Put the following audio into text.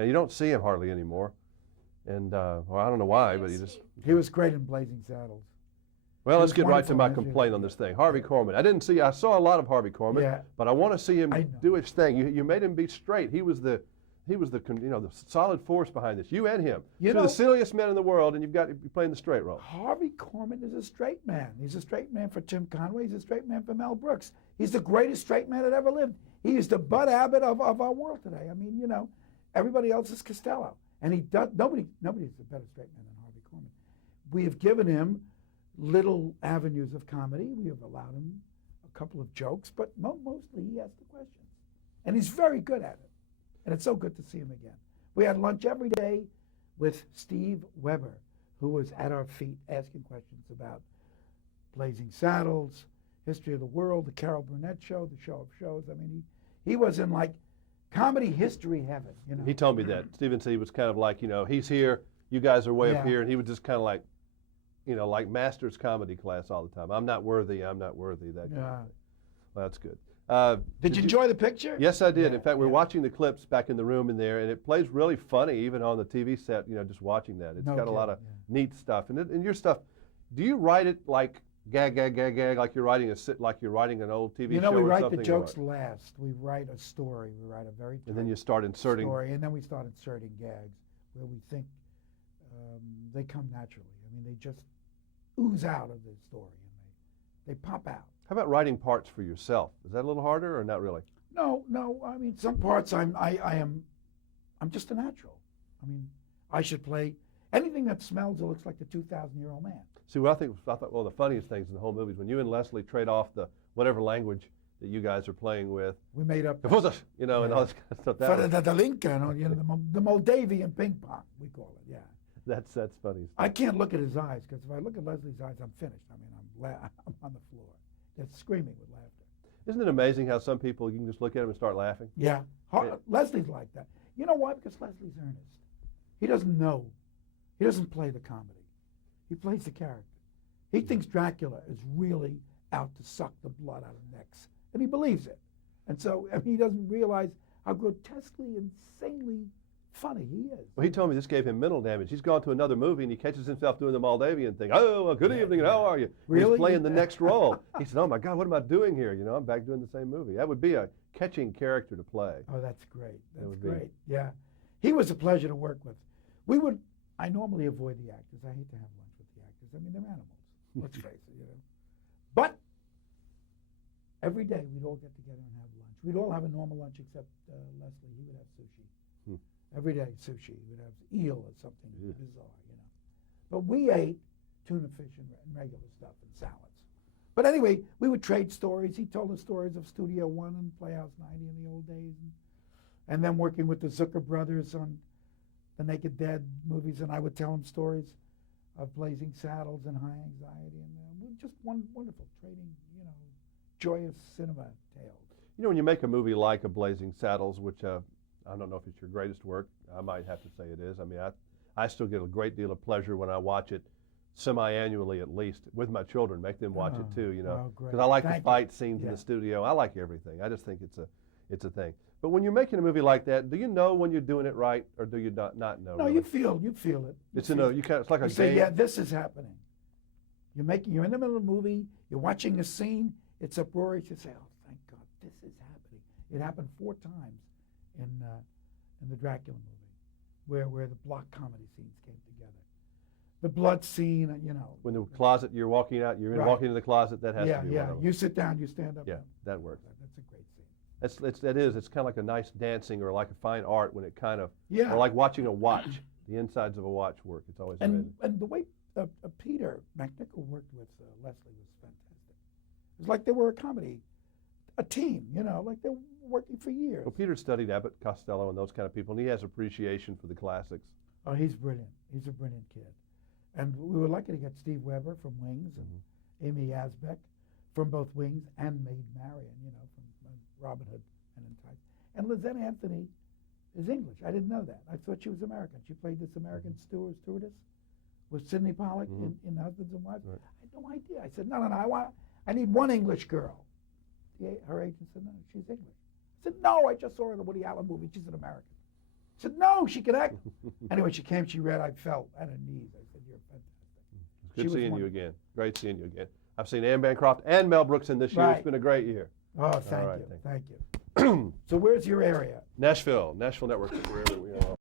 and you don't see him hardly anymore. And well, I don't know why, but he was great in Blazing Saddles. Well, let's was get right to my wonderful in complaint on this thing. Harvey Korman. I saw a lot of Harvey Korman, Yeah. but I want to see him I know. do his thing. You made him be straight. He was the the solid force behind this. You and him. You Two of know- the silliest men in the world, and you're playing the straight role. Harvey Korman is a straight man. He's a straight man for Tim Conway. He's a straight man for Mel Brooks. He's the greatest straight man that ever lived. He is the Bud Abbott of our world today. I mean, everybody else is Costello. And he does, nobody's a better straight man than Harvey Korman. We have given him little avenues of comedy. We have allowed him a couple of jokes, but mostly he asks the questions. And he's very good at it. And it's so good to see him again. We had lunch every day with Steve Weber, who was at our feet asking questions about Blazing Saddles, History of the World, the Carol Burnett Show, the Show of Shows. I mean, he was in like comedy history heaven. He told me that. Steven said he was kind of like, he's here, you guys are way up here, and he was just kind of like, like master's comedy class all the time. I'm not worthy, that kind of thing. Well, that's good. Did you enjoy the picture? Yes, I did. In fact, we're watching the clips back in the room in there, and it plays really funny even on the TV set, just watching that. It's got a lot of neat stuff. And your stuff, do you write it like gag, like you're writing an old TV show or something? We write the jokes last. We write a story. We write a very and then you start inserting story, and then we start inserting gags where we think they come naturally. I mean, they just ooze out of the story, and they pop out. How about writing parts for yourself? Is that a little harder or not really? No. I mean, some parts I'm just a natural. I mean, I should play anything that smells or looks like the 2,000-year-old man. See, what I thought one of the funniest things in the whole movie is when you and Leslie trade off the whatever language that you guys are playing with. We made up, and all this kind of stuff. The Linka, the Moldavian ping pong, we call it. Yeah. That's funny. I can't look at his eyes because if I look at Leslie's eyes, I'm finished. I mean, I'm on the floor. They're screaming with laughter. Isn't it amazing how some people, you can just look at them and start laughing? Yeah. Leslie's like that. You know why? Because Leslie's earnest. He doesn't know. He doesn't play the comedy. He plays the character. He thinks Dracula is really out to suck the blood out of necks. And he believes it. And so he doesn't realize how grotesquely, insanely funny he is. Well, he told me this gave him mental damage. He's gone to another movie and he catches himself doing the Moldavian thing. Oh, well, good evening, and how are you? Really? He's playing the next role. He said, oh my God, what am I doing here? I'm back doing the same movie. That would be a catching character to play. Oh, that's great. That's great. Yeah. He was a pleasure to work with. I normally avoid the actors. I hate to have lunch with the actors. I mean, they're animals. Let's face it, But every day we'd all get together and have lunch. We'd all have a normal lunch except Leslie. He would have sushi. Every day sushi. We'd have eel or something bizarre, But we ate tuna fish and regular stuff and salads. But anyway, we would trade stories. He told us stories of Studio One and Playhouse 90 in the old days. And then working with the Zucker brothers on the Naked Dead movies, and I would tell him stories of Blazing Saddles and High Anxiety, and just wonderful trading, joyous cinema tales. When you make a movie like a Blazing Saddles, which I don't know if it's your greatest work, I might have to say it is. I mean, I still get a great deal of pleasure when I watch it semi-annually at least with my children, make them watch it too, because I like the fight scenes in the studio. I like everything. I just think it's a thing. But when you're making a in movie like that, do you know when you're doing it right, or do you not know? No, really? you feel it. It's it's like a game. Say, yeah, this is happening. You're in the middle of a movie. You're watching a scene. It's uproarious. You say, oh, thank God, this is happening. It happened 4 times in the Dracula movie, where the block comedy scenes came together. The blood scene, When the closet, you're walking out, walking into the closet, that has to be one of them. You sit down, you stand up. Yeah, that works. That's a great scene. It's kind of like a nice dancing or like a fine art when it kind of, or like watching a watch, the insides of a watch work. It's always amazing. And the way Peter McNichol worked with Leslie was fantastic. It was like they were a team, like they were working for years. Well, Peter studied Abbott Costello and those kind of people, and he has appreciation for the classics. Oh, he's brilliant. He's a brilliant kid. And we were lucky to get Steve Weber from Wings and Amy Asbeck from both Wings and Maid Marian, from Robin Hood and in Type. And Lizette Anthony is English. I didn't know that. I thought she was American. She played this American stewardess with Sidney Pollack in Husbands and Wives. Right. I had no idea. I said, no, I need one English girl. Her agent said, no, she's English. I said, no, I just saw her in the Woody Allen movie. She's an American. said, no, she could act. Anyway, she came, she read, I fell at her knees. I said, you're fantastic. Good seeing you again. Great seeing you again. I've seen Anne Bancroft and Mel Brooks in this year. Right. It's been a great year. Oh, thank you. So where's your area? Nashville Network is where we are.